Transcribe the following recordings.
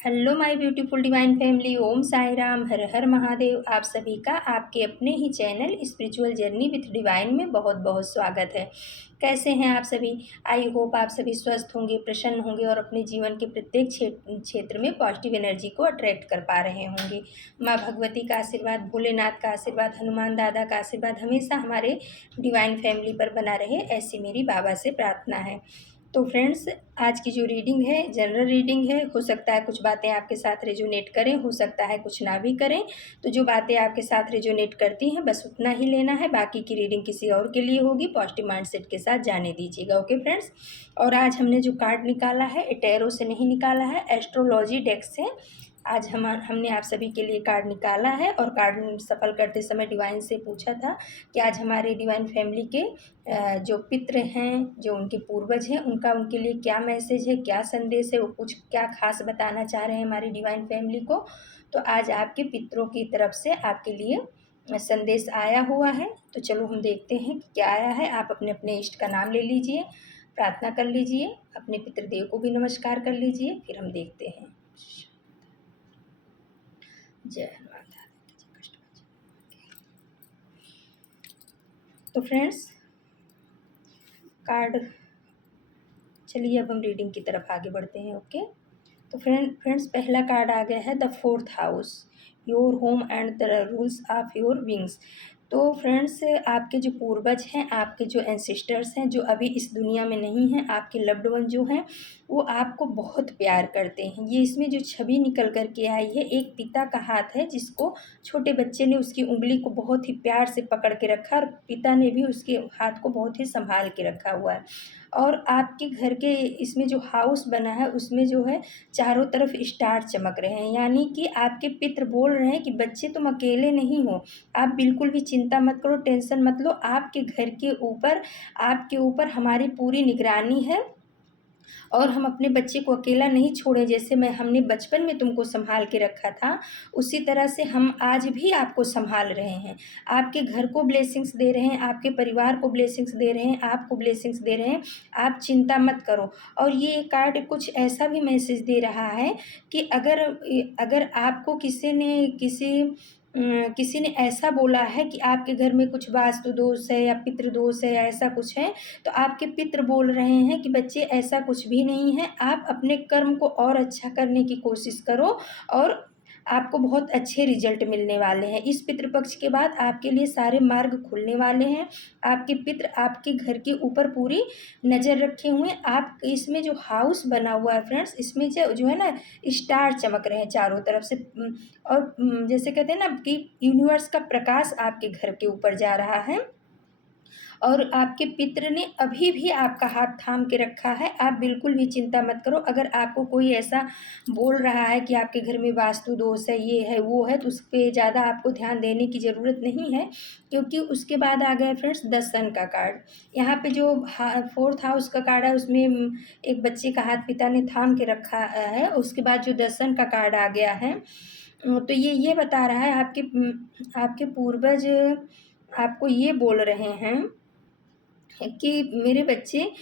Hello my beautiful divine family, Om Sai Ram, Har Har Mahadev. आप सभी का आपके अपने ही channel spiritual journey with divine में बहुत बहुत स्वागत है। कैसे हैं आप सभी? आई होप आप सभी स्वस्थ होंगे, प्रसन्न होंगे और अपने जीवन के प्रत्येक क्षेत्र में पॉजिटिव एनर्जी को अट्रैक्ट कर पा रहे होंगे। माँ भगवती का आशीर्वाद, भोलेनाथ का आशीर्वाद, हनुमान दादा का आशीर्वाद हमेशा हमारे डिवाइन फैमिली पर बना रहे, ऐसी मेरी बाबा से प्रार्थना है। तो फ्रेंड्स, आज की जो रीडिंग है जनरल रीडिंग है। हो सकता है कुछ बातें आपके साथ रेजोनेट करें, हो सकता है कुछ ना भी करें। तो जो बातें आपके साथ रेजोनेट करती हैं बस उतना ही लेना है, बाकी की रीडिंग किसी और के लिए होगी। पॉजिटिव माइंडसेट के साथ जाने दीजिएगा, ओके फ्रेंड्स। और आज हमने जो कार्ड निकाला है टैरो से नहीं निकाला है, एस्ट्रोलॉजी डेक से आज हमने आप सभी के लिए कार्ड निकाला है। और कार्ड सफल करते समय डिवाइन से पूछा था कि आज हमारे डिवाइन फैमिली के जो पितृ हैं, जो उनके पूर्वज हैं, उनके लिए क्या मैसेज है, क्या संदेश है, वो कुछ क्या खास बताना चाह रहे हैं हमारी डिवाइन फैमिली को। तो आज आपके पितरों की तरफ से आपके लिए संदेश आया हुआ है। तो चलो हम देखते हैं कि क्या आया है। आप अपने अपने इष्ट का नाम ले लीजिए, प्रार्थना कर लीजिए, अपने पितृदेव को भी नमस्कार कर लीजिए, फिर हम देखते हैं। जय हनुमान। तो फ्रेंड्स, कार्ड, चलिए अब हम रीडिंग की तरफ आगे बढ़ते हैं, ओके। तो फ्रेंड्स, पहला कार्ड आ गया है the fourth house, your home and the rules of your wings. तो फ्रेंड्स, आपके जो पूर्वज हैं, आपके जो एंसेस्टर्स हैं, जो अभी इस दुनिया में नहीं हैं, आपके लव्ड वन जो हैं, वो आपको बहुत प्यार करते हैं। ये इसमें जो छवि निकल कर के आई है, एक पिता का हाथ है जिसको छोटे बच्चे ने उसकी उंगली को बहुत ही प्यार से पकड़ के रखा, और पिता ने भी उसके हाथ को बहुत ही संभाल के रखा हुआ है। और आपके घर के इसमें जो हाउस बना है उसमें जो है चारों तरफ स्टार चमक रहे हैं, यानी कि आपके पितृ बोल रहे हैं कि बच्चे तुम अकेले नहीं हो, आप बिल्कुल भी चिंता मत करो, टेंशन मत लो। आपके ऊपर हमारी पूरी निगरानी है और हम अपने बच्चे को अकेला नहीं छोड़े। जैसे हमने बचपन में तुमको संभाल के रखा था, उसी तरह से हम आज भी आपको संभाल रहे हैं। आपके घर को ब्लेसिंग्स दे रहे हैं, आपके परिवार को ब्लेसिंग्स दे रहे हैं, आपको ब्लेसिंग्स दे रहे हैं। आप चिंता मत करो। और ये कार्ड कुछ ऐसा भी मैसेज दे रहा है कि अगर आपको किसी ने ऐसा बोला है कि आपके घर में कुछ वास्तु दोष है या पितृ दोष है या ऐसा कुछ है, तो आपके पितृ बोल रहे हैं कि बच्चे ऐसा कुछ भी नहीं है, आप अपने कर्म को और अच्छा करने की कोशिश करो और आपको बहुत अच्छे रिजल्ट मिलने वाले हैं। इस पितृपक्ष के बाद आपके लिए सारे मार्ग खुलने वाले हैं। आपके पितृ आपके घर के ऊपर पूरी नज़र रखे हुए हैं। आप इसमें जो हाउस बना हुआ है फ्रेंड्स, इसमें जो है ना, स्टार चमक रहे हैं चारों तरफ से। और जैसे कहते हैं ना कि यूनिवर्स का प्रकाश आपके घर के ऊपर जा रहा है। और आपके पितृ ने अभी भी आपका हाथ थाम के रखा है। आप बिल्कुल भी चिंता मत करो। अगर आपको कोई ऐसा बोल रहा है कि आपके घर में वास्तु दोष है, ये है वो है, तो उस पर ज़्यादा आपको ध्यान देने की ज़रूरत नहीं है, क्योंकि उसके बाद आ गया फ्रेंड्स द सन का कार्ड। यहाँ पे जो फोर्थ हाउस का कार्ड है उसमें एक बच्चे का हाथ पिता ने थाम के रखा है। उसके बाद जो द सन का कार्ड आ गया है, तो ये बता रहा है आपके पूर्वज आपको ये बोल रहे हैं कि मेरे बच्चे,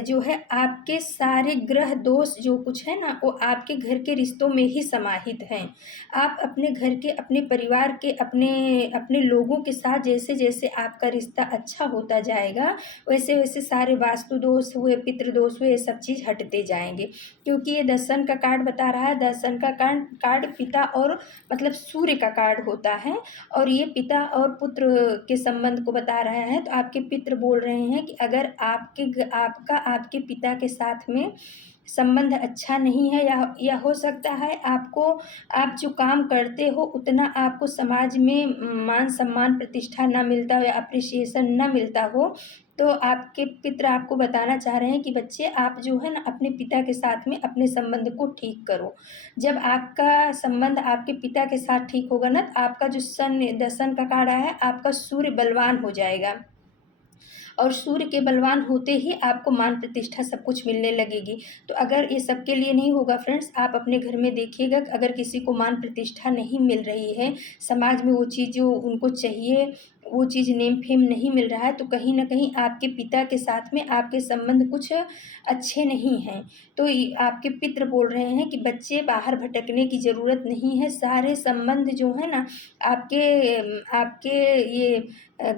जो है आपके सारे ग्रह दोष जो कुछ है ना, वो आपके घर के रिश्तों में ही समाहित हैं। आप अपने घर के, अपने परिवार के, अपने अपने लोगों के साथ जैसे जैसे आपका रिश्ता अच्छा होता जाएगा, वैसे वैसे सारे वास्तु दोष हुए, पितृ दोष हुए, ये सब चीज़ हटते जाएंगे। क्योंकि ये दर्शन का कार्ड बता रहा है। दर्शन का कार्ड पिता और मतलब सूर्य का कार्ड होता है, और ये पिता और पुत्र के संबंध को बता रहा है। तो आपके पितृ बोल रहे हैं कि अगर आपके पिता के साथ में संबंध अच्छा नहीं है, या हो सकता है आप जो काम करते हो उतना आपको समाज में मान सम्मान प्रतिष्ठा ना मिलता हो या अप्रिसिएशन ना मिलता हो, तो आपके पितृ आपको बताना चाह रहे हैं कि बच्चे, आप जो है ना अपने पिता के साथ में अपने संबंध को ठीक करो। जब आपका संबंध आपके पिता के साथ ठीक होगा ना, तो आपका जो सन का कार्ड है, आपका सूर्य बलवान हो जाएगा। और सूर्य के बलवान होते ही आपको मान प्रतिष्ठा सब कुछ मिलने लगेगी। तो अगर ये सबके लिए नहीं होगा फ्रेंड्स, आप अपने घर में देखिएगा, अगर किसी को मान प्रतिष्ठा नहीं मिल रही है, समाज में वो चीज़ जो उनको चाहिए वो चीज़ नेम फेम नहीं मिल रहा है, तो कहीं न कहीं आपके पिता के साथ में आपके संबंध कुछ अच्छे नहीं हैं। तो आपके पित्र बोल रहे हैं कि बच्चे बाहर भटकने की ज़रूरत नहीं है, सारे संबंध जो है ना आपके ये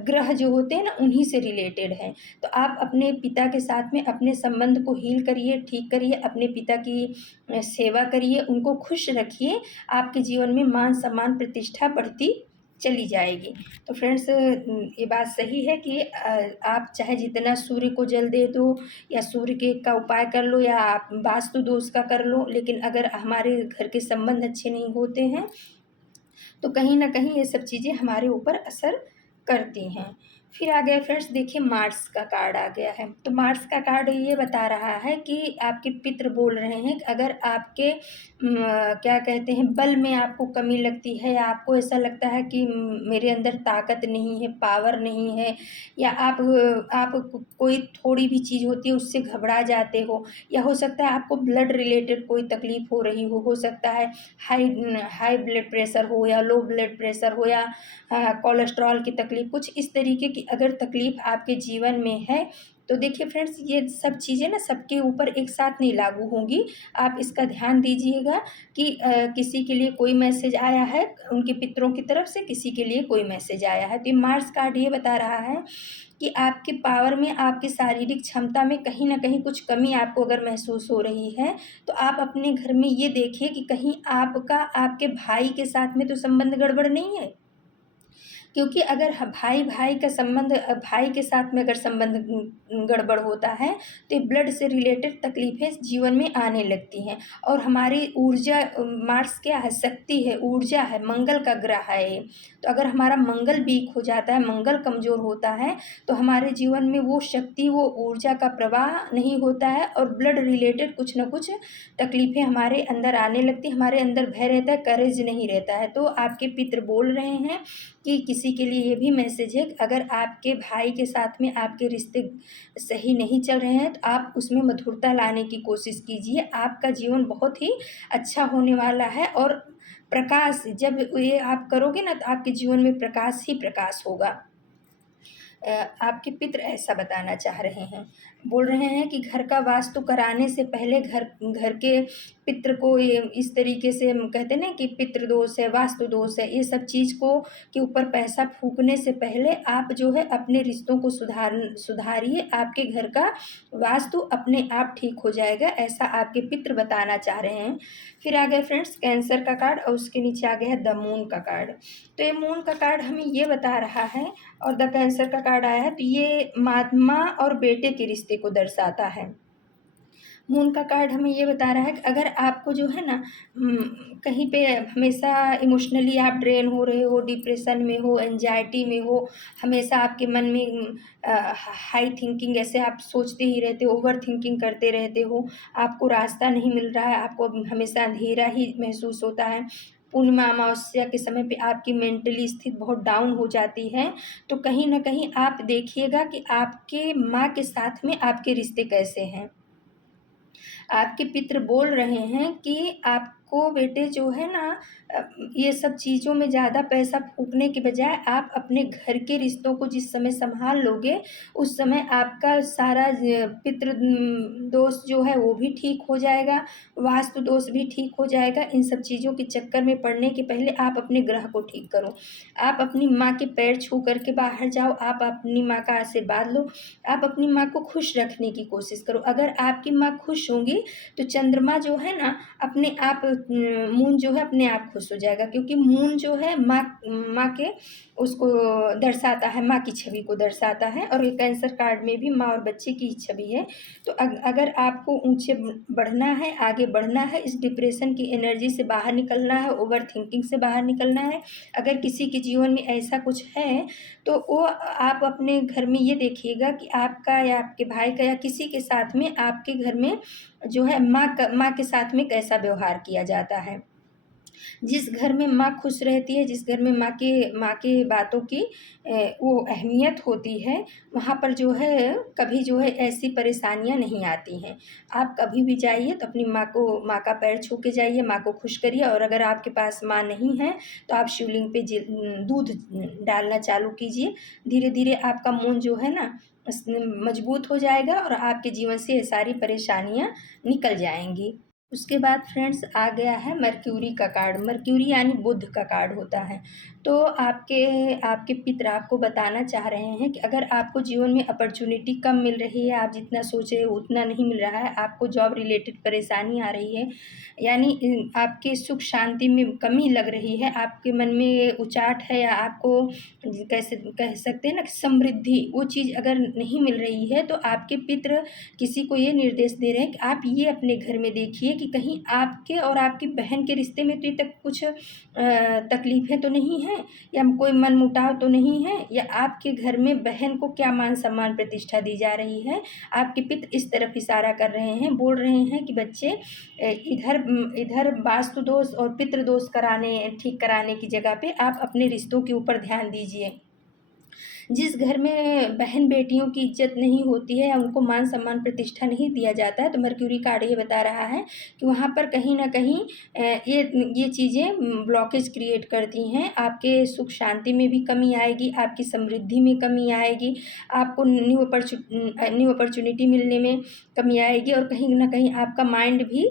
ग्रह जो होते हैं ना उन्हीं से रिलेटेड हैं। तो आप अपने पिता के साथ में अपने संबंध को हील करिए, ठीक करिए, अपने पिता की सेवा करिए, उनको खुश रखिए, आपके जीवन में मान-सम्मान, प्रतिष्ठा बढ़ती चली जाएगी। तो फ्रेंड्स ये बात सही है कि आप चाहे जितना सूर्य को जल दे दो या सूर्य के का उपाय कर लो या आप वास्तु दोष का कर लो, लेकिन अगर हमारे घर के संबंध अच्छे नहीं होते हैं, तो कहीं न कहीं ये सब चीज़ें हमारे ऊपर असर करती हैं। फिर आ गया फ्रेंड्स, देखिए मार्स का कार्ड आ गया है। तो मार्स का कार्ड ये बता रहा है कि आपके पित्र बोल रहे हैं कि अगर आपके क्या कहते हैं बल में आपको कमी लगती है या आपको ऐसा लगता है कि मेरे अंदर ताकत नहीं है, पावर नहीं है, या आप कोई थोड़ी भी चीज़ होती है उससे घबरा जाते हो, या हो सकता है आपको ब्लड रिलेटेड कोई तकलीफ़ हो रही हो सकता है हाई हाई ब्लड प्रेशर हो या लो ब्लड प्रेशर हो या कोलेस्ट्रॉल की तकलीफ़, कुछ इस तरीके की अगर तकलीफ़ आपके जीवन में है, तो देखिए फ्रेंड्स ये सब चीज़ें ना सबके ऊपर एक साथ नहीं लागू होंगी। आप इसका ध्यान दीजिएगा कि किसी के लिए कोई मैसेज आया है उनके पितरों की तरफ से, किसी के लिए कोई मैसेज आया है। तो ये मार्स कार्ड ये बता रहा है कि आपके पावर में, आपकी शारीरिक क्षमता में कहीं न कहीं कुछ कमी आपको अगर महसूस हो रही है, तो आप अपने घर में ये देखिए कि कहीं आपका आपके भाई के साथ में तो संबंध गड़बड़ नहीं है? क्योंकि अगर भाई-भाई का संबंध भाई के साथ में अगर संबंध गड़बड़ होता है, तो ये ब्लड से रिलेटेड तकलीफ़ें जीवन में आने लगती हैं और हमारी ऊर्जा मार्स क्या है? शक्ति है, ऊर्जा है, मंगल का ग्रह है ये। तो अगर हमारा मंगल वीक हो जाता है, मंगल कमज़ोर होता है, तो हमारे जीवन में वो शक्ति, वो ऊर्जा का प्रवाह नहीं होता है और ब्लड रिलेटेड कुछ न कुछ तकलीफ़ें हमारे अंदर आने लगती हैं, हमारे अंदर भय रहता है, करेज नहीं रहता है। तो आपके पित्र बोल रहे हैं कि किसी के लिए ये भी मैसेज है कि अगर आपके भाई के साथ में आपके रिश्ते सही नहीं चल रहे हैं, तो आप उसमें मधुरता लाने की कोशिश कीजिए। आपका जीवन बहुत ही अच्छा होने वाला है और प्रकाश जब ये आप करोगे ना, तो आपके जीवन में प्रकाश ही प्रकाश होगा। आपके पित्र ऐसा बताना चाह रहे हैं। बोल रहे हैं कि घर का वास्तु कराने से पहले घर घर के पित्र को ये इस तरीके से हम कहते हैं ना कि पितृ दोष है, वास्तु दोष है, ये सब चीज़ को के ऊपर पैसा फूँकने से पहले आप जो है अपने रिश्तों को सुधारिए, आपके घर का वास्तु अपने आप ठीक हो जाएगा, ऐसा आपके पित्र बताना चाह रहे हैं। फिर आ गया फ्रेंड्स कैंसर का कार्ड और उसके नीचे आ गया है द मून का कार्ड। तो ये मून का कार्ड हमें ये बता रहा है और द कैंसर का कार्ड आया है, तो ये माँ और बेटे के रिश्ते को दर्शाता है। मून का कार्ड हमें ये बता रहा है कि अगर आपको जो है ना कहीं पे हमेशा इमोशनली आप ड्रेन हो रहे हो, डिप्रेशन में हो, एंजाइटी में हो, हमेशा आपके मन में हाई थिंकिंग, ऐसे आप सोचते ही रहते हो, ओवर थिंकिंग करते रहते हो, आपको रास्ता नहीं मिल रहा है, आपको हमेशा अंधेरा ही महसूस होता है, पूर्णिमा अमावस्या के समय पे आपकी मेंटली स्थिति बहुत डाउन हो जाती है, तो कहीं न कहीं आप देखिएगा कि आपके माँ के साथ में आपके रिश्ते कैसे हैं। आपके पित्र बोल रहे हैं कि आपको बेटे जो है ना ये सब चीज़ों में ज़्यादा पैसा फूँकने के बजाय आप अपने घर के रिश्तों को जिस समय सँभाल लोगे, उस समय आपका सारा पितृ दोष जो है वो भी ठीक हो जाएगा, वास्तु दोष भी ठीक हो जाएगा। इन सब चीज़ों के चक्कर में पड़ने के पहले आप अपने ग्रह को ठीक करो। आप अपनी माँ के पैर छू कर के बाहर जाओ, आप अपनी माँ का आशीर्वाद लो, आप अपनी माँ को खुश रखने की कोशिश करो। अगर आपकी माँ खुश होंगी, तो चंद्रमा जो है ना अपने आप मून जो है अपने आप खुश हो जाएगा, क्योंकि मून जो है माँ के उसको दर्शाता है, माँ की छवि को दर्शाता है और ये कैंसर कार्ड में भी माँ और बच्चे की ही छवि है। तो अगर आपको ऊँचे बढ़ना है, आगे बढ़ना है, इस डिप्रेशन की एनर्जी से बाहर निकलना है, ओवर थिंकिंग से बाहर निकलना है, अगर किसी के जीवन में ऐसा कुछ है, तो वो आप अपने घर में ये देखिएगा कि आपका या आपके भाई का या किसी के साथ में आपके घर में जो है माँ के साथ में कैसा व्यवहार किया जाता है। जिस घर में माँ खुश रहती है, जिस घर में माँ के बातों की वो अहमियत होती है, वहाँ पर जो है कभी जो है ऐसी परेशानियाँ नहीं आती हैं। आप कभी भी जाइए तो अपनी माँ का पैर छू के जाइए, माँ को खुश करिए, और अगर आपके पास माँ नहीं है तो आप शिवलिंग पे दूध डालना चालू कीजिए। धीरे-धीरे आपका मन जो है ना मजबूत हो जाएगा और आपके जीवन से ये सारी परेशानियाँ निकल जाएँगी। उसके बाद फ्रेंड्स आ गया है मर्क्यूरी का कार्ड। मर्क्यूरी यानी बुध का कार्ड होता है। तो आपके आपके पितर आपको बताना चाह रहे हैं कि अगर आपको जीवन में अपॉर्च्युनिटी कम मिल रही है, आप जितना सोचे उतना नहीं मिल रहा है, आपको जॉब रिलेटेड परेशानी आ रही है, यानी आपके सुख शांति में कमी लग रही है, आपके मन में उचाट है, या आपको कैसे कह सकते हैं ना कि समृद्धि वो चीज़ अगर नहीं मिल रही है, तो आपके पितर किसी को ये निर्देश दे रहे हैं कि आप ये अपने घर में देखिए कि कहीं आपके और आपकी बहन के रिश्ते में तो ये तक कुछ तकलीफ़ें तो नहीं हैं, या कोई मनमुटाव तो नहीं है, या आपके घर में बहन को क्या मान-सम्मान प्रतिष्ठा दी जा रही है। आपके पिता इस तरफ इशारा कर रहे हैं, बोल रहे हैं कि बच्चे इधर वास्तु दोष और पितृ दोष ठीक कराने की जगह पे आप अपने रिश्तों के ऊपर ध्यान दीजिए। जिस घर में बहन-बेटियों की इज़्ज़त नहीं होती है या उनको मान-सम्मान प्रतिष्ठा नहीं दिया जाता है, तो मर्क्यूरी कार्ड ये बता रहा है कि वहाँ पर कहीं न कहीं ये चीज़ें ब्लॉकेज क्रिएट करती हैं। आपके सुख शांति में भी कमी आएगी, आपकी समृद्धि में कमी आएगी, आपको न्यू अपॉर्च्युनिटी मिलने में कमी आएगी, और कहीं न कहीं आपका माइंड भी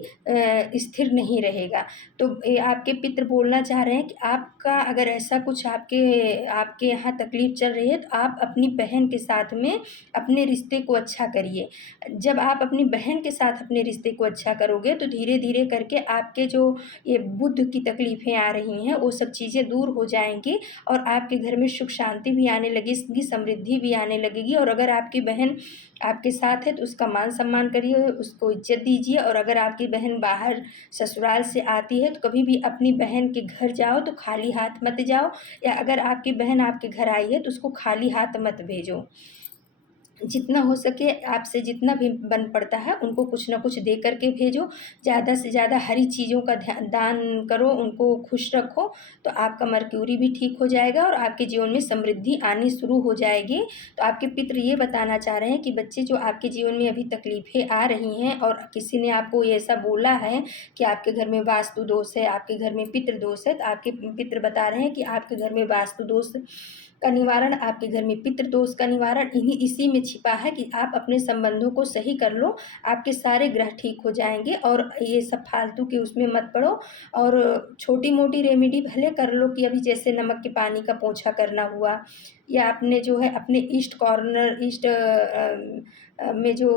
स्थिर नहीं रहेगा। तो आपके पितर बोलना चाह रहे हैं कि आपका अगर ऐसा कुछ आपके यहाँ तकलीफ़ चल रही है, तो आप अपनी बहन के साथ में अपने रिश्ते को अच्छा करिए। जब आप अपनी बहन के साथ अपने रिश्ते को अच्छा करोगे, तो धीरे-धीरे करके आपके जो ये बुध की तकलीफ़ें आ रही हैं, वो सब चीज़ें दूर हो जाएँगी, और आपके घर में सुख शांति भी आने लगेगी, समृद्धि भी आने लगेगी। और अगर आपकी बहन आपके साथ है तो उसका मान-सम्मान करिए, उसको इज़्ज़त दीजिए, और अगर आपकी बहन बाहर ससुराल से आती है, तो कभी भी अपनी बहन के घर जाओ तो खाली हाथ मत जाओ, या अगर आपकी बहन आपके घर आई है तो उसको खाली हाथ मत भेजो। जितना हो सके आपसे जितना भी बन पड़ता है उनको कुछ न कुछ दे कर के भेजो। ज़्यादा से ज़्यादा हरी चीज़ों का दान करो, उनको खुश रखो, तो आपका मर्क्यूरी भी ठीक हो जाएगा और आपके जीवन में समृद्धि आनी शुरू हो जाएगी। तो आपके पितर ये बताना चाह रहे हैं कि बच्चे, जो आपके जीवन में अभी तकलीफ़ें आ रही हैं और किसी ने आपको ये ऐसा बोला है कि आपके घर में वास्तु दोष है, आपके घर में पितृ दोष है, तो आपके पितर बता रहे हैं कि आपके घर में वास्तु दोष का निवारण, आपके घर में पितृ दोष का निवारण इसी में छिपा है कि आप अपने संबंधों को सही कर लो, आपके सारे ग्रह ठीक हो जाएँगे, और ये सब फालतू के उसमें मत पड़ो, और छोटी-मोटी रेमेडी भले कर लो कि अभी जैसे नमक के पानी का पोंछा करना हुआ, या आपने जो है अपने ईस्ट में जो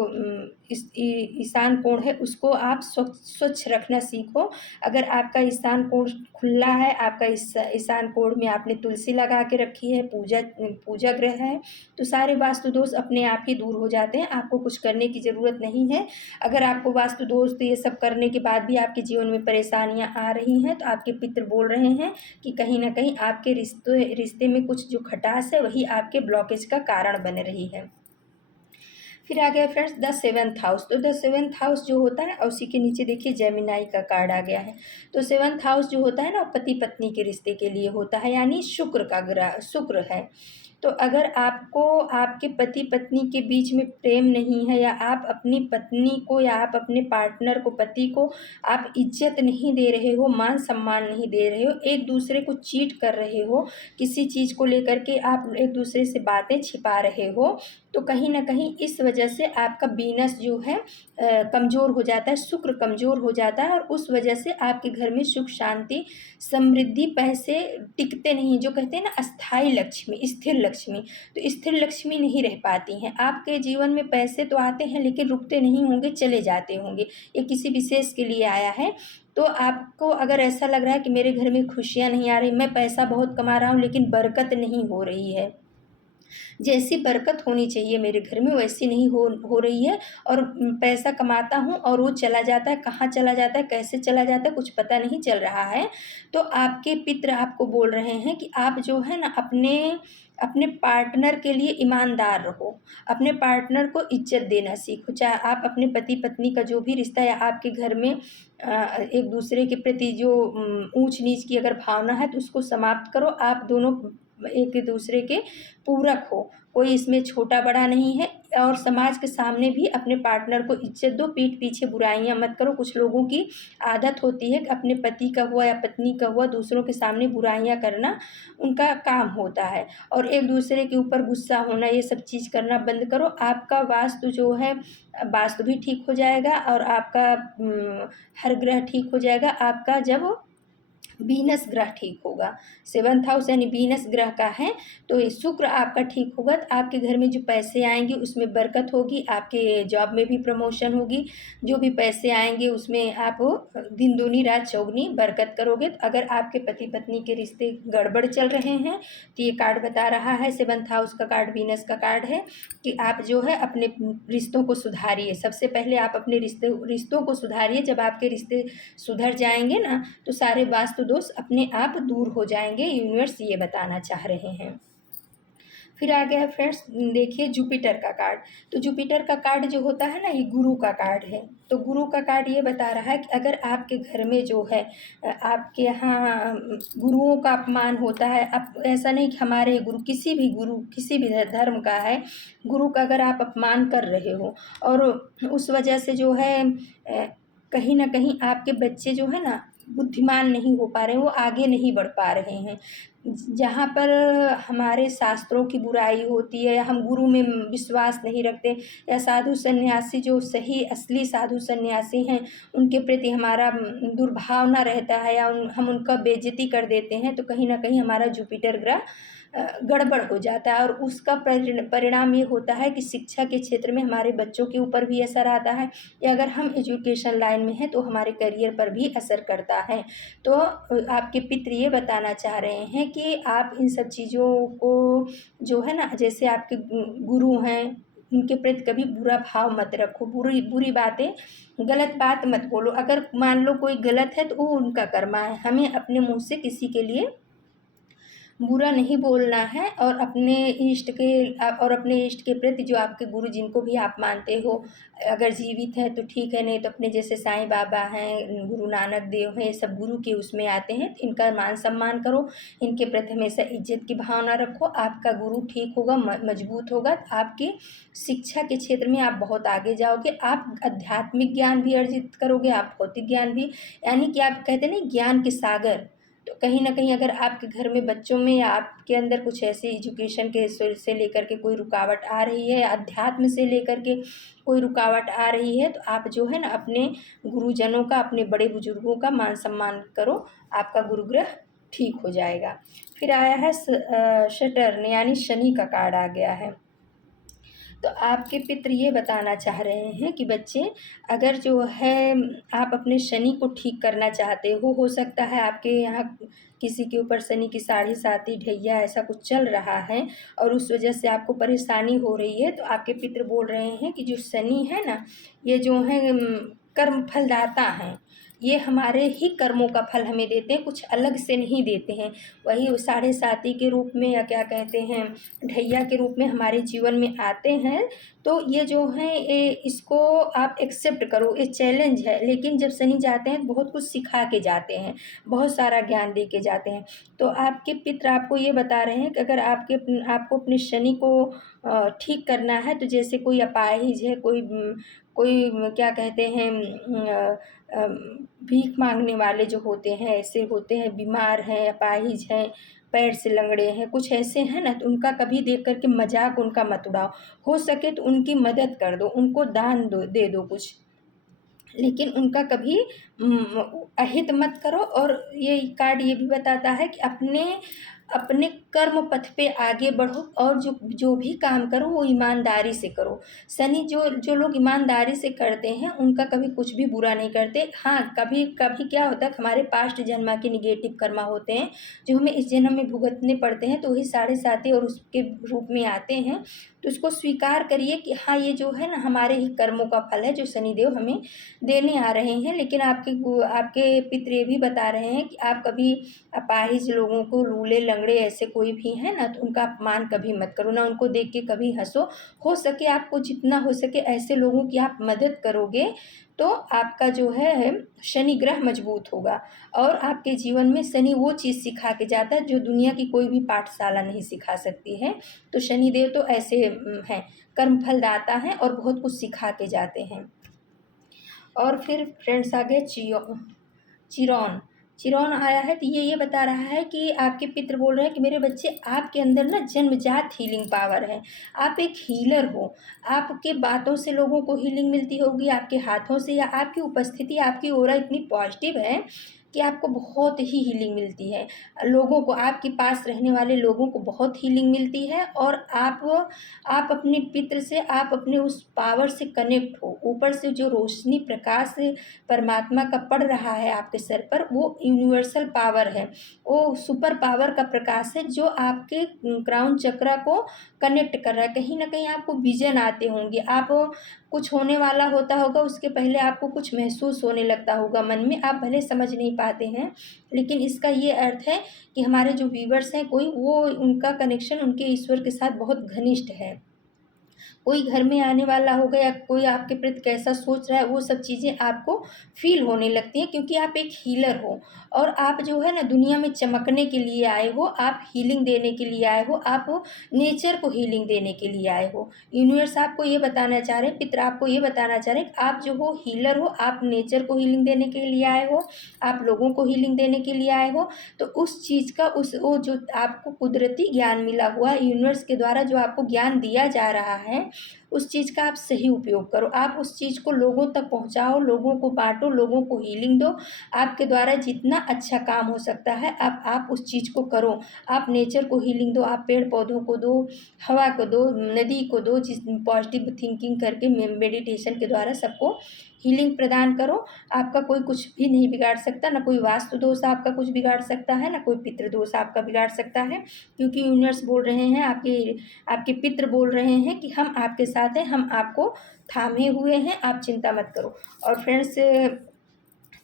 ईशान कोण है उसको आप स्वच्छ रखना सीखो। अगर आपका ईशान कोण खुला है, आपका ईशान कोण में आपने तुलसी लगा के रखी है, पूजा गृह है, तो सारे वास्तु दोष अपने आप ही दूर हो जाते हैं, आपको कुछ करने की ज़रूरत नहीं है। अगर आपको वास्तु दोष ये सब करने के बाद भी आपके जीवन में परेशानियाँ आ रही हैं, तो आपके पितर बोल रहे हैं कि कहीं न कहीं आपके रिश्ते में कुछ जो खटास है, वही आपके ब्लॉकेज का कारण बन रही है। फिर आ गया फ्रेंड्स द सेवंथ हाउस। तो द सेवंथ हाउस जो होता है, और उसी के नीचे देखिए जेमिनी का कार्ड आ गया है। तो सेवंथ हाउस जो होता है ना, पति पत्नी के रिश्ते के लिए होता है, यानी शुक्र का ग्रह शुक्र है। तो अगर आपको आपके पति पत्नी के बीच में प्रेम नहीं है, या आप अपनी पत्नी को या आप अपने पार्टनर को, पति को आप इज्जत नहीं दे रहे हो, मान सम्मान नहीं दे रहे हो, एक दूसरे को चीट कर रहे हो, किसी चीज़ को लेकर के आप एक दूसरे से बातें छिपा रहे हो, तो कहीं न कहीं इस वजह से आपका वीनस जो है कमज़ोर हो जाता है, शुक्र कमज़ोर हो जाता है, और उस वजह से आपके घर में सुख शांति, समृद्धि, पैसे टिकते नहीं, जो कहते हैं ना अस्थायी लक्ष्मी, स्थिर लक्ष्मी, तो स्थिर लक्ष्मी नहीं रह पाती हैं। आपके जीवन में पैसे तो आते हैं लेकिन रुकते नहीं होंगे, चले जाते होंगे। ये किसी विशेष के लिए आया है। तो आपको अगर ऐसा लग रहा है कि मेरे घर में खुशियाँ नहीं आ रही, मैं पैसा बहुत कमा रहा हूँ लेकिन बरकत नहीं हो रही है, जैसी बरकत होनी चाहिए मेरे घर में वैसी नहीं हो रही है। और पैसा कमाता हूँ और वो चला जाता है, कहाँ चला जाता है, कैसे चला जाता है, कुछ पता नहीं चल रहा है। तो आपके पित्र आपको बोल रहे हैं कि आप जो है ना अपने अपने पार्टनर के लिए ईमानदार रहो, अपने पार्टनर को इज़्ज़त देना सीखो। चाहे आप अपने पति-पत्नी का जो भी रिश्ता है या आपके घर में एक दूसरे के प्रति जो ऊँच-नीच की अगर भावना है तो उसको समाप्त करो। आप दोनों एक दूसरे के पूरक हो, कोई इसमें छोटा-बड़ा नहीं है। और समाज के सामने भी अपने पार्टनर को इज़्ज़त दो, पीठ पीछे बुराइयाँ मत करो। कुछ लोगों की आदत होती है कि अपने पति का हुआ या पत्नी का हुआ दूसरों के सामने बुराइयाँ करना उनका काम होता है, और एक-दूसरे के ऊपर गुस्सा होना, ये सब चीज़ करना बंद करो। आपका वास्तु जो है वास्तु भी ठीक हो जाएगा और आपका हर ग्रह ठीक हो जाएगा। आपका जब वीनस ग्रह ठीक होगा, 7th हाउस यानी वीनस ग्रह का है, तो ये शुक्र आपका ठीक होगा तो आपके घर में जो पैसे आएँगे उसमें बरकत होगी, आपके जॉब में भी प्रमोशन होगी। जो भी पैसे आएँगे उसमें आप दिन दूनी रात चौगुनी बरकत करोगे। तो अगर आपके पति-पत्नी के रिश्ते गड़बड़ चल रहे हैं, तो ये कार्ड बता रहा है 7th हाउस का कार्ड, वीनस का कार्ड है कि आप जो है अपने रिश्तों को सुधारिए। सबसे पहले आप अपने रिश्तों को सुधारिए। जब आपके रिश्ते सुधर जाएँगे ना, तो सारे वास्तु दोष अपने आप दूर हो जाएँगे, यूनिवर्स ये बताना चाह रहे हैं। फिर आ गया फ्रेंड्स, देखिए जुपिटर का कार्ड। तो जुपिटर का कार्ड जो होता है ना, ये गुरु का कार्ड है। तो गुरु का कार्ड ये बता रहा है कि अगर आपके घर में जो है आपके यहाँ गुरुओं का अपमान होता है, अब ऐसा नहीं कि हमारे गुरु, किसी भी धर्म का है, गुरु का अगर आप अपमान कर रहे हो और उस वजह से जो है कहीं न कहीं आपके बच्चे जो है ना बुद्धिमान नहीं हो पा रहे हैं, वो आगे नहीं बढ़ पा रहे हैं। जहाँ पर हमारे शास्त्रों की बुराई होती है या हम गुरु में विश्वास नहीं रखते, या साधु सन्यासी जो सही असली साधु सन्यासी हैं उनके प्रति हमारा दुर्भावना रहता है या हम उनका बेइज्जती कर देते हैं, तो कहीं न कहीं हमारा जुपिटर ग्रह गड़बड़ हो जाता है। और उसका परिणाम ये होता है कि शिक्षा के क्षेत्र में हमारे बच्चों के ऊपर भी असर आता है, या अगर हम एजुकेशन लाइन में हैं तो हमारे करियर पर भी असर करता है। तो आपके पित्र ये बताना चाह रहे हैं कि आप इन सब चीज़ों को जो है ना, जैसे आपके गुरु हैं उनके प्रति कभी बुरा भाव मत रखो, बुरी बुरी बातें, गलत बात मत बोलो। अगर मान लो कोई गलत है तो वो उनका कर्मा है, हमें अपने मुँह से किसी के लिए बुरा नहीं बोलना है। और अपने इष्ट के प्रति जो आपके गुरु जिनको भी आप मानते हो, अगर जीवित हैं तो ठीक है, नहीं तो अपने जैसे साईं बाबा हैं, गुरु नानक देव हैं, ये सब गुरु के उसमें आते हैं, तो इनका मान सम्मान करो, इनके प्रति हमेशा इज्जत की भावना रखो। आपका गुरु ठीक होगा, मजबूत होगा, तो आपकी शिक्षा के क्षेत्र में आप बहुत आगे जाओगे। आप आध्यात्मिक ज्ञान भी अर्जित करोगे, आप भौतिक ज्ञान भी, यानी कि आप कहते हैं ना ज्ञान के सागर। तो कहीं न कहीं अगर आपके घर में बच्चों में या आपके अंदर कुछ ऐसी एजुकेशन के से लेकर के कोई रुकावट आ रही है, अध्यात्म से लेकर के कोई रुकावट आ रही है, तो आप जो है ना अपने गुरुजनों का, अपने बड़े बुजुर्गों का मान सम्मान करो, आपका गुरुग्रह ठीक हो जाएगा। फिर आया है सैटर्न यानी शनि का कार्ड आ गया है। तो आपके पित्र ये बताना चाह रहे हैं कि बच्चे, अगर जो है आप अपने शनि को ठीक करना चाहते हो सकता है आपके यहाँ किसी के ऊपर शनि की साढ़े साती ढैया ऐसा कुछ चल रहा है और उस वजह से आपको परेशानी हो रही है। तो आपके पित्र बोल रहे हैं कि जो शनि है ना, ये जो है कर्म फलदाता हैं, ये हमारे ही कर्मों का फल हमें देते हैं, कुछ अलग से नहीं देते हैं। वही साढ़े साती के रूप में या क्या कहते हैं ढैया के रूप में हमारे जीवन में आते हैं। तो ये जो है इसको आप एक्सेप्ट करो, ये चैलेंज है। लेकिन जब शनि जाते हैं तो बहुत कुछ सिखा के जाते हैं, बहुत सारा ज्ञान दे के जाते हैं। तो आपके पित्र आपको ये बता रहे हैं कि अगर आपको अपने शनि को ठीक करना है, तो जैसे कोई अपाहिज है, कोई क्या कहते हैं भीख मांगने वाले जो होते हैं, ऐसे होते हैं, बीमार हैं, अपाहिज हैं, पैर से लंगड़े हैं, कुछ ऐसे हैं ना, तो उनका कभी देख कर के मजाक उनका मत उड़ाओ। हो सके तो उनकी मदद कर दो, उनको दान दे दो कुछ, लेकिन उनका कभी अहित मत करो। और ये कार्ड ये भी बताता है कि अपने अपने कर्म पथ पे आगे बढ़ो और जो जो भी काम करो वो ईमानदारी से करो। शनि जो जो लोग ईमानदारी से करते हैं उनका कभी कुछ भी बुरा नहीं करते। हाँ, कभी कभी क्या होता है कि हमारे पास्ट जन्मा के नेगेटिव कर्मा होते हैं जो हमें इस जन्म में भुगतने पड़ते हैं, तो वही साढ़े साती और उसके रूप में आते हैं। तो उसको स्वीकार करिए कि हाँ, ये जो है ना हमारे ही कर्मों का फल है जो शनिदेव हमें देने आ रहे हैं। लेकिन आपके पितर ये भी बता रहे हैं कि आप कभी अपाहिज लोगों को, लूले लंगड़े ऐसे कोई भी हैं ना, तो उनका अपमान कभी मत करो, ना उनको देख के कभी हंसो। हो सके आपको जितना हो सके ऐसे लोगों की आप मदद करोगे तो आपका जो है शनि ग्रह मजबूत होगा। और आपके जीवन में शनि वो चीज़ सिखा के जाता है जो दुनिया की कोई भी पाठशाला नहीं सिखा सकती है। तो शनिदेव तो ऐसे हैं, कर्म फलदाता हैं और बहुत कुछ सिखा के जाते हैं। और फिर फ्रेंड्स आगे चिरौन चिरौन आया है, तो ये बता रहा है कि आपके पितर बोल रहे हैं कि मेरे बच्चे, आपके अंदर ना जन्मजात हीलिंग पावर है। आप एक हीलर हो। आपके बातों से लोगों को हीलिंग मिलती होगी, आपके हाथों से, या आपकी उपस्थिति, आपकी ऑरा इतनी पॉजिटिव है कि आपको बहुत ही हीलिंग मिलती है। लोगों को, आपके पास रहने वाले लोगों को बहुत हीलिंग मिलती है। और आप अपने पितर से, आप अपने उस पावर से कनेक्ट हो। ऊपर से जो रोशनी प्रकाश परमात्मा का पड़ रहा है आपके सर पर, वो यूनिवर्सल पावर है, वो सुपर पावर का प्रकाश है जो आपके क्राउन चक्रा को कनेक्ट कर रहा है। कहीं ना कहीं आपको विजन आते होंगे, आप कुछ होने वाला होता होगा उसके पहले आपको कुछ महसूस होने लगता होगा मन में, आप भले समझ नहीं पाते हैं। लेकिन इसका ये अर्थ है कि हमारे जो व्यूवर्स हैं, कोई वो उनका कनेक्शन उनके ईश्वर के साथ बहुत घनिष्ठ है। कोई घर में आने वाला होगा या कोई आपके प्रति कैसा सोच रहा है, वो सब चीज़ें आपको फील होने लगती हैं, क्योंकि आप एक हीलर हो। और आप जो है ना दुनिया में चमकने के लिए आए हो, आप हीलिंग देने के लिए आए हो, आप नेचर को हीलिंग देने के लिए आए हो। यूनिवर्स आपको ये बताना चाह रहे हैं, पितर आपको ये बताना चाह रहे हैं कि आप जो हो हीलर हो, आप नेचर को हीलिंग देने के लिए आए हो, आप लोगों को हीलिंग देने के लिए आए हो। तो उस चीज़ का, उस वो जो आपको कुदरती ज्ञान मिला हुआ यूनिवर्स के द्वारा जो आपको ज्ञान दिया जा रहा है, उस चीज़ का आप सही उपयोग करो। आप उस चीज़ को लोगों तक पहुँचाओ, लोगों को बाँटो, लोगों को हीलिंग दो। आपके द्वारा जितना अच्छा काम हो सकता है आप उस चीज़ को करो। आप नेचर को हीलिंग दो, आप पेड़ पौधों को दो, हवा को दो, नदी को दो, जिस पॉजिटिव थिंकिंग करके मेडिटेशन के द्वारा सबको हीलिंग प्रदान करो। आपका कोई कुछ भी नहीं बिगाड़ सकता, ना कोई वास्तु दोष आपका कुछ बिगाड़ सकता है, ना कोई पितृ दोष आपका बिगाड़ सकता है। क्योंकि यूनिवर्स बोल रहे हैं, आपके आपके पितृ बोल रहे हैं कि हम आपके साथ हैं, हम आपको थामे हुए हैं, आप चिंता मत करो। और फ्रेंड्स,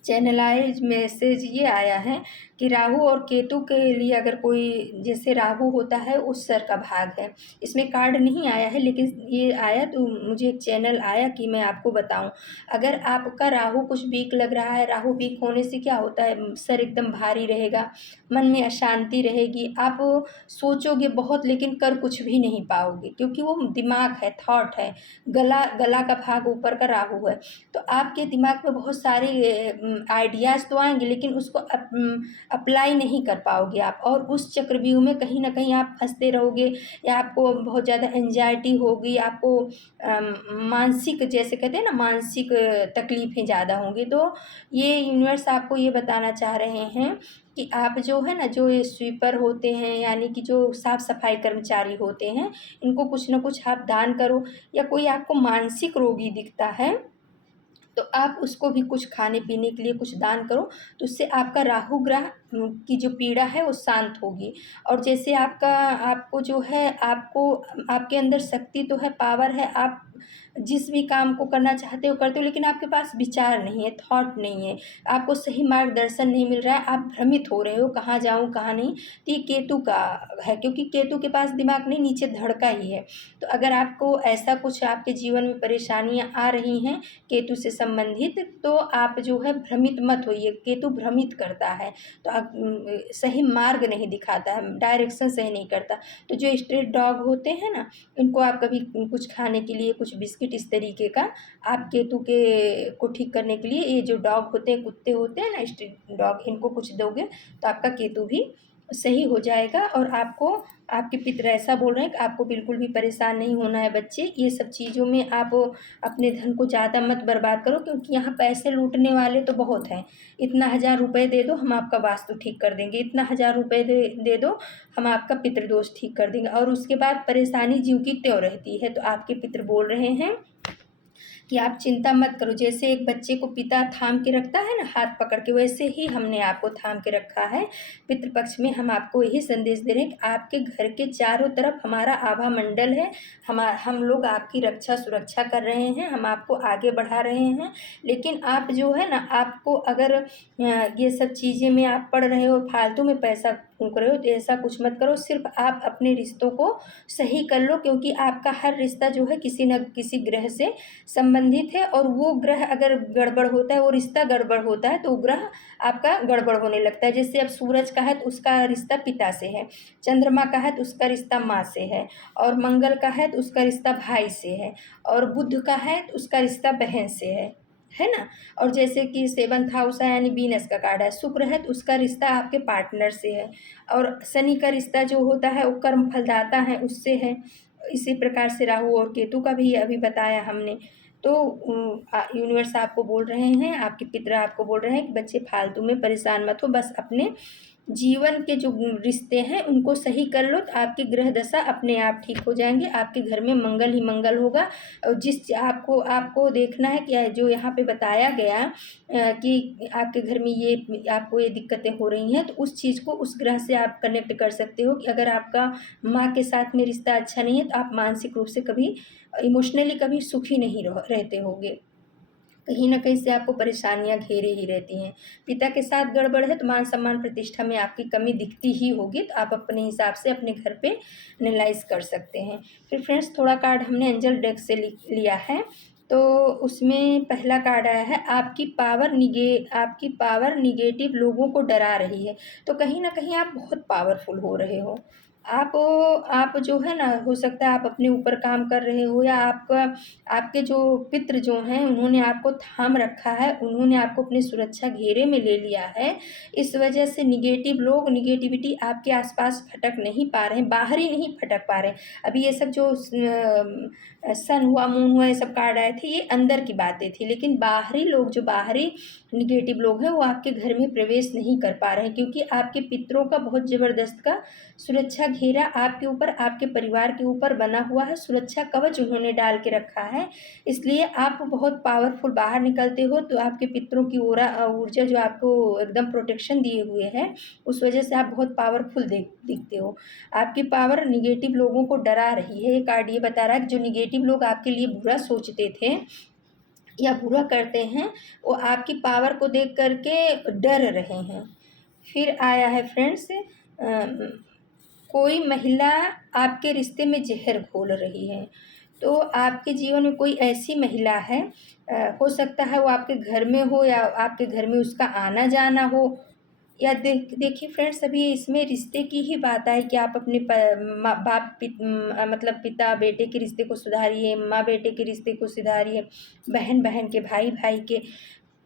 चैनलाइज मैसेज ये आया है कि राहु और केतु के लिए अगर कोई, जैसे राहु होता है उस सर का भाग है, इसमें कार्ड नहीं आया है लेकिन ये आया तो मुझे एक चैनल आया कि मैं आपको बताऊं। अगर आपका राहु कुछ वीक लग रहा है, राहु वीक होने से क्या होता है, सर एकदम भारी रहेगा, मन में अशांति रहेगी, आप सोचोगे बहुत लेकिन कर कुछ भी नहीं पाओगे, क्योंकि वो दिमाग है, थॉट है। गला गला का भाग ऊपर का राहु है। तो आपके दिमाग में बहुत सारे आइडियाज़ तो आएंगे लेकिन उसको अप्लाई नहीं कर पाओगे आप, और उस चक्रव्यूह में कहीं ना कहीं आप फंसते रहोगे, या आपको बहुत ज़्यादा एंजाइटी होगी, आपको मानसिक, जैसे कहते हैं ना, मानसिक तकलीफ़ें ज़्यादा होंगी। तो ये यूनिवर्स आपको ये बताना चाह रहे हैं कि आप जो है ना, जो ये स्वीपर होते हैं, यानी कि जो साफ सफाई कर्मचारी होते हैं, इनको कुछ ना कुछ आप दान करो। या कोई आपको मानसिक रोगी दिखता है तो आप उसको भी कुछ खाने पीने के लिए कुछ दान करो, तो उससे आपका राहु ग्रह की जो पीड़ा है वो शांत होगी। और जैसे आपको जो है, आपको आपके अंदर शक्ति तो है, पावर है, आप जिस भी काम को करना चाहते हो करते हो, लेकिन आपके पास विचार नहीं है, थॉट नहीं है, आपको सही मार्गदर्शन नहीं मिल रहा है, आप भ्रमित हो रहे हो कहाँ जाऊँ कहाँ नहीं। तो ये केतु का है, क्योंकि केतु के पास दिमाग नहीं, नीचे धड़का ही है। तो अगर आपको ऐसा कुछ आपके जीवन में परेशानियाँ आ रही हैं केतु से संबंधित, तो आप जो है भ्रमित मत होइए। केतु भ्रमित करता है, तो आप सही मार्ग नहीं दिखाता है, डायरेक्शन सही नहीं करता। तो जो स्ट्रीट डॉग होते हैं ना, इनको आप कभी कुछ खाने के लिए, कुछ बिस्किट इस तरीके का, आप केतु के को ठीक करने के लिए, ये जो डॉग होते हैं, कुत्ते होते हैं ना, स्ट्रीट डॉग, इनको कुछ दोगे तो आपका केतु भी सही हो जाएगा। और आपको आपके पितर ऐसा बोल रहे हैं कि आपको बिल्कुल भी परेशान नहीं होना है बच्चे। ये सब चीज़ों में आप अपने धन को ज़्यादा मत बर्बाद करो, क्योंकि यहाँ पैसे लूटने वाले तो बहुत हैं। इतना 1000 रुपये दे दो, हम आपका वास्तु ठीक कर देंगे। इतना 1000 रुपये दे दो, हम आपका पितृदोष ठीक कर देंगे। और उसके बाद परेशानी ज्यों की त्यों रहती है। तो आपके पितर बोल रहे हैं कि आप चिंता मत करो। जैसे एक बच्चे को पिता थाम के रखता है ना हाथ पकड़ के, वैसे ही हमने आपको थाम के रखा है। पितृपक्ष में हम आपको यही संदेश दे रहे हैं कि आपके घर के चारों तरफ हमारा आभा मंडल है। हम लोग आपकी रक्षा सुरक्षा कर रहे हैं, हम आपको आगे बढ़ा रहे हैं। लेकिन आप जो है ना, आपको अगर ये सब चीज़ें में आप पड़ रहे हो, फालतू में पैसा फूंक रहे हो, तो ऐसा कुछ मत करो। सिर्फ आप अपने रिश्तों को सही कर लो, क्योंकि आपका हर रिश्ता जो है किसी न किसी ग्रह से संबंधित है। और वो ग्रह अगर गड़बड़ होता है, वो रिश्ता गड़बड़ होता है, तो वो ग्रह आपका गड़बड़ होने लगता है। जैसे अब सूरज का है तो उसका रिश्ता पिता से है, चंद्रमा का है तो उसका रिश्ता माँ से है, और मंगल का है तो उसका रिश्ता भाई से है, और बुध का है तो उसका रिश्ता बहन से है ना। और जैसे कि 7th हाउस है यानी वीनस का कार्ड है, शुक्र है तो उसका रिश्ता आपके पार्टनर से है, और शनि का रिश्ता जो होता है वो कर्म फलदाता है उससे है। इसी प्रकार से राहु और केतु का भी अभी बताया हमने। तो यूनिवर्स आपको बोल रहे हैं, आपके पितर आपको बोल रहे हैं कि बच्चे फालतू में परेशान मत हो, बस अपने जीवन के जो रिश्ते हैं उनको सही कर लो, तो आपकी ग्रह दशा अपने आप ठीक हो जाएंगे। आपके घर में मंगल ही मंगल होगा। और जिस आपको देखना है कि जो यहाँ पे बताया गया कि आपके घर में ये आपको ये दिक्कतें हो रही हैं, तो उस चीज़ को उस ग्रह से आप कनेक्ट कर सकते हो कि अगर आपका माँ के साथ में रिश्ता अच्छा नहीं है, तो आप मानसिक रूप से कभी इमोशनली कभी सुखी नहीं रहते होगे। कहीं न कहीं से आपको परेशानियाँ घेरे ही रहती हैं। पिता के साथ गड़बड़ है तो मान सम्मान प्रतिष्ठा में आपकी कमी दिखती ही होगी, तो आप अपने हिसाब से अपने घर पे एनालाइज़ कर सकते हैं। फिर फ्रेंड्स, थोड़ा कार्ड हमने एंजल डेक से लिया है। तो उसमें पहला कार्ड आया है, आपकी पावर निगेटिव लोगों को डरा रही है। तो कहीं न कहीं आप बहुत पावरफुल हो रहे हो। आप जो है ना, हो सकता है आप अपने ऊपर काम कर रहे हो, या आपके जो पितृ जो हैं उन्होंने आपको थाम रखा है, उन्होंने आपको अपने सुरक्षा घेरे में ले लिया है। इस वजह से निगेटिविटी आपके आसपास फटक नहीं पा रहे हैं, बाहर ही नहीं फटक पा रहे हैं। अभी ये सब जो सन हुआ, मून हुआ, ये सब कार्ड आए थे, ये अंदर की बातें थी। लेकिन बाहरी लोग, जो बाहरी निगेटिव लोग हैं, वो आपके घर में प्रवेश नहीं कर पा रहे हैं, क्योंकि आपके पितरों का बहुत ज़बरदस्त का सुरक्षा घेरा आपके ऊपर, आपके परिवार के ऊपर बना हुआ है। सुरक्षा कवच उन्होंने डाल के रखा है, इसलिए आप बहुत पावरफुल बाहर निकलते हो। तो आपके पितरों की ऊर्जा जो आपको एकदम प्रोटेक्शन दिए हुए है, उस वजह से आप बहुत पावरफुल दिखते हो। आपकी पावर निगेटिव लोगों को डरा रही है। ये कार्ड ये बता रहा है कि जो निगेटिव लोग आपके लिए बुरा सोचते थे या बुरा करते हैं, वो आपकी पावर को देख करके डर रहे हैं। फिर आया है फ्रेंड्स, कोई महिला आपके रिश्ते में जहर घोल रही है। तो आपके जीवन में कोई ऐसी महिला है, हो सकता है वो आपके घर में हो, या आपके घर में उसका आना जाना हो, या देखिए फ्रेंड्स, अभी इसमें रिश्ते की ही बात है कि आप अपने मतलब पिता बेटे के रिश्ते को सुधारिए, माँ बेटे के रिश्ते को सुधारिए, बहन बहन के, भाई भाई के।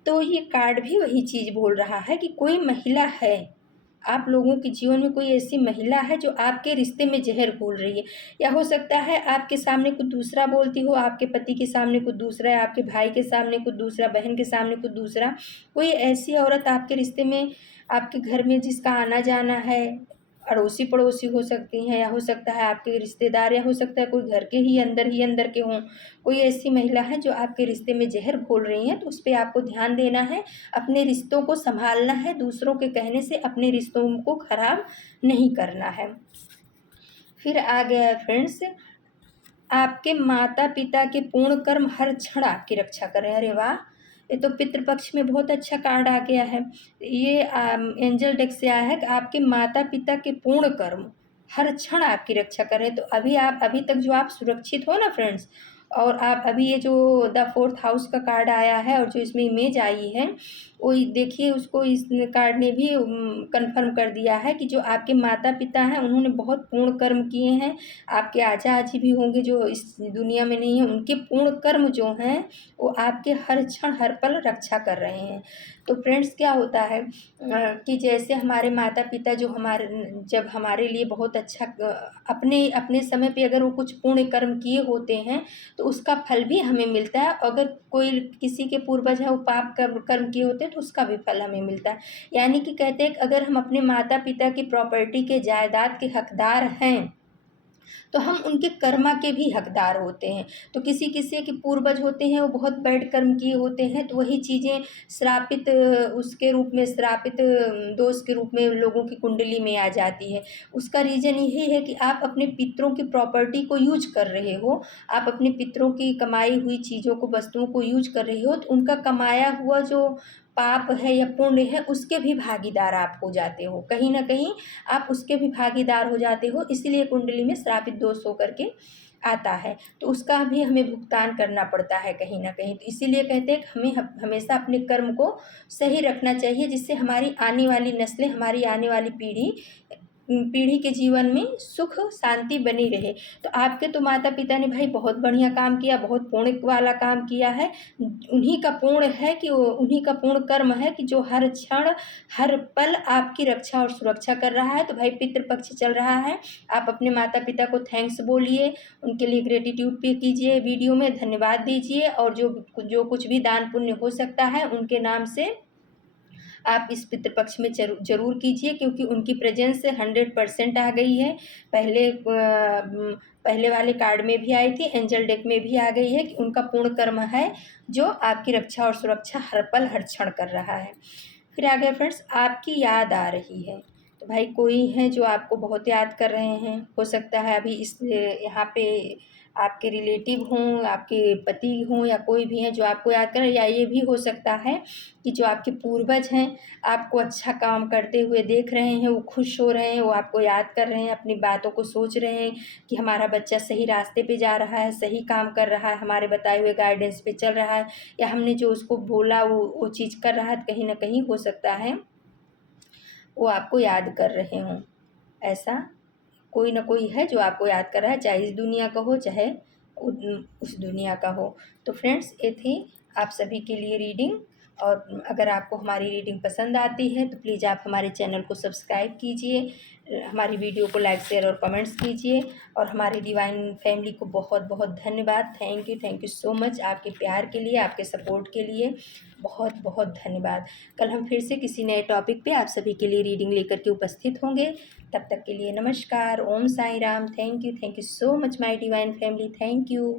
तो ये कार्ड भी वही चीज़ बोल रहा है कि कोई महिला है, आप लोगों के जीवन में कोई ऐसी महिला है जो आपके रिश्ते में जहर घोल रही है। या हो सकता है आपके सामने कुछ दूसरा बोलती हो, आपके पति के सामने कुछ दूसरा है, आपके भाई के सामने कुछ दूसरा, बहन के सामने कुछ दूसरा। कोई ऐसी औरत आपके रिश्ते में, आपके घर में जिसका आना जाना है, अड़ोसी पड़ोसी हो सकती हैं, या हो सकता है आपके रिश्तेदार, या हो सकता है कोई घर के ही अंदर के हों। कोई ऐसी महिला है जो आपके रिश्ते में जहर घोल रही हैं, तो उस पे आपको ध्यान देना है, अपने रिश्तों को संभालना है, दूसरों के कहने से अपने रिश्तों को खराब नहीं करना है। फिर आ गया है फ्रेंड्स, आपके माता पिता के पूर्ण कर्म हर क्षण आपकी रक्षा करें। अरे वाह, ये तो पितृपक्ष में बहुत अच्छा कार्ड आ गया है। ये एंजल डेक से आया है कि आपके माता पिता के पूर्ण कर्म हर क्षण आपकी रक्षा करें। तो अभी तक जो आप सुरक्षित हो ना फ्रेंड्स, और आप अभी ये जो द 4th हाउस का कार्ड आया है और जो इसमें इमेज आई है, वो देखिए उसको इस कार्ड ने भी कन्फर्म कर दिया है कि जो आपके माता-पिता हैं उन्होंने बहुत पूर्ण कर्म किए हैं। आपके आजा-आजी भी होंगे जो इस दुनिया में नहीं है, उनके पूर्ण कर्म जो हैं वो आपके हर क्षण हर पल रक्षा कर रहे हैं। तो फ्रेंड्स क्या होता है कि जैसे हमारे माता-पिता जो हमारे जब हमारे लिए बहुत अच्छा अपने अपने समय पे अगर वो कुछ पुण्य कर्म किए होते हैं तो उसका फल भी हमें मिलता है। अगर कोई किसी के पूर्वज है वो पाप कर्म कर्म किए होते हैं तो उसका भी फल हमें मिलता है। यानी कि कहते हैं कि अगर हम अपने माता-पिता की प्रॉपर्टी के जायदाद के हकदार हैं तो हम उनके कर्मा के भी हकदार होते हैं। तो किसी-किसी के पूर्वज होते हैं वो बहुत बैड कर्म किए होते हैं तो वही चीज़ें श्रापित उसके रूप में श्रापित दोष के रूप में लोगों की कुंडली में आ जाती है। उसका रीज़न यही है कि आप अपने पितरों की प्रॉपर्टी को यूज़ कर रहे हो, आप अपने पितरों की कमाई हुई चीज़ों को, वस्तुओं को यूज़ कर रहे हो तो उनका कमाया हुआ जो पाप है या पुण्य है उसके भी भागीदार आप हो जाते हो। कहीं न कहीं आप उसके भी भागीदार हो जाते हो, इसीलिए कुंडली में श्रापित दोष होकर के आता है। तो उसका भी हमें भुगतान करना पड़ता है कहीं न कहीं। तो इसीलिए कहते हैं कि हमें हमेशा अपने कर्म को सही रखना चाहिए जिससे हमारी आने वाली नस्लें, हमारी आने वाली पीढ़ी के जीवन में सुख शांति बनी रहे। तो आपके तो माता-पिता ने भाई बहुत बढ़िया काम किया, बहुत पुण्य वाला काम किया है। उन्हीं का पुण्य है कि वो उन्हीं का पूर्ण कर्म है कि जो हर क्षण, हर पल आपकी रक्षा और सुरक्षा कर रहा है। तो भाई पितृ पक्ष चल रहा है, आप अपने माता-पिता को थैंक्स बोलिए, उनके लिए ग्रैटिट्यूड पे कीजिए वीडियो में, धन्यवाद दीजिए और जो कुछ भी दान पुण्य हो सकता है उनके नाम से आप इस पितृपक्ष में ज़रूर कीजिए क्योंकि उनकी प्रेजेंस 100% आ गई है। पहले वाले कार्ड में भी आई थी, एंजल डेक में भी आ गई है कि उनका पूर्ण कर्म है जो आपकी रक्षा और सुरक्षा हर पल हर क्षण कर रहा है। फिर आगे फ्रेंड्स आपकी याद आ रही है, तो भाई कोई है जो आपको बहुत याद कर रहे हैं। हो सकता है अभी इस यहाँ पे आपके रिलेटिव हों, आपके पति हों या कोई भी है जो आपको याद कर रहे हैं, या ये भी हो सकता है कि जो आपके पूर्वज हैं आपको अच्छा काम करते हुए देख रहे हैं, वो खुश हो रहे हैं, वो आपको याद कर रहे हैं, अपनी बातों को सोच रहे हैं कि हमारा बच्चा सही रास्ते पे जा रहा है, सही काम कर रहा है, हमारे बताए हुए गाइडेंस पे चल रहा है, या हमने जो उसको बोला वो चीज़ कर रहा है। कहीं न कहीं हो सकता है वो आपको याद कर रहे हों। ऐसा कोई ना कोई है जो आपको याद कर रहा है, चाहे इस दुनिया का हो, चाहे उस दुनिया का हो। तो फ्रेंड्स ये थी आप सभी के लिए रीडिंग, और अगर आपको हमारी रीडिंग पसंद आती है तो प्लीज़ आप हमारे चैनल को सब्सक्राइब कीजिए, हमारी वीडियो को लाइक शेयर और कमेंट्स कीजिए, और हमारी डिवाइन फैमिली को बहुत बहुत धन्यवाद। थैंक यू सो मच आपके प्यार के लिए, आपके सपोर्ट के लिए बहुत बहुत धन्यवाद। कल हम फिर से किसी नए टॉपिक पे आप सभी के लिए रीडिंग लेकर के उपस्थित होंगे। तब तक के लिए नमस्कार, Om Sai Ram. Thank you so much my divine family. Thank you.